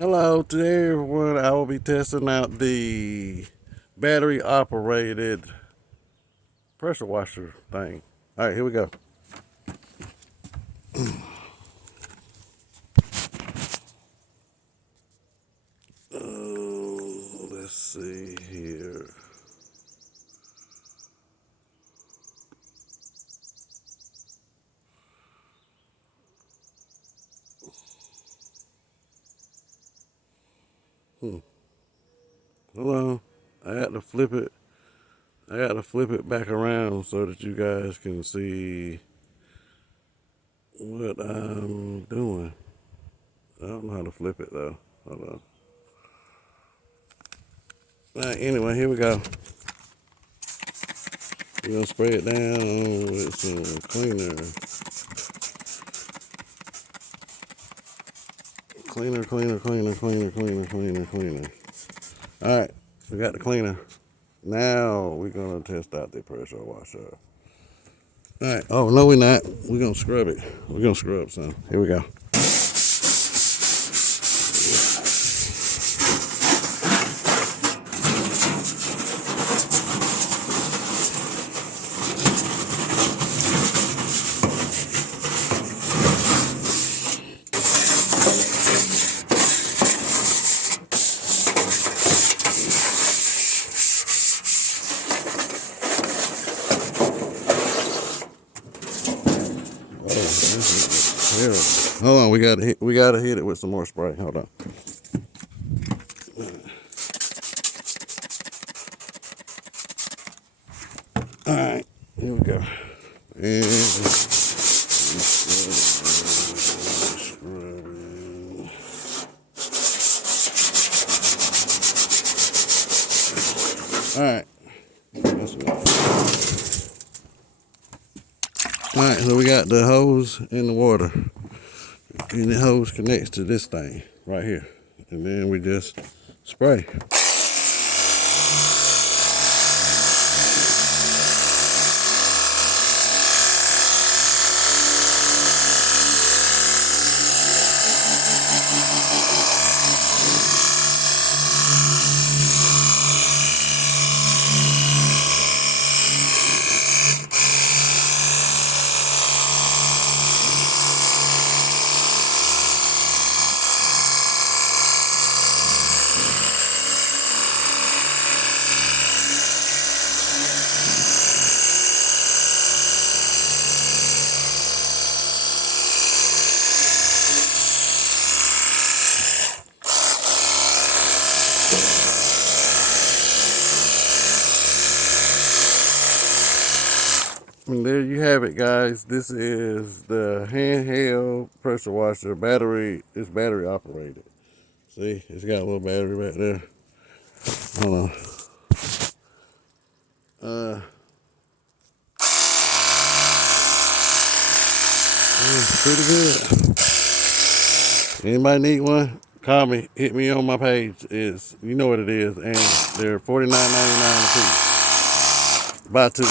Hello, today everyone. I will be testing out the battery operated pressure washer thing. All right, here we go. Let's see here. Hold on. I got to flip it. I got to flip it back around so that you guys can see what I'm doing. I don't know how to flip it though. Hold on. All right, anyway, here we go. We're gonna spray it down with some cleaner. Cleaner. All right, we got the cleaner. Now we're gonna test out the pressure washer. All right. Oh no, we're not. We're gonna scrub it. We're gonna scrub some. Here we go. Oh, this is terrible. Hold on, we gotta hit it with some more spray. Hold on. All right, here we go. And scrubbing. All right. All right, so we got the hose in the water, and the hose connects to this thing right here, and then we just spray. And there you have it, guys. This is the handheld pressure washer. It's battery operated. See, it's got a little battery back there. Hold on. Pretty good. Anybody need one? Call me. Hit me on my page. You know what it is, and they're $49.99 a piece. Buy two.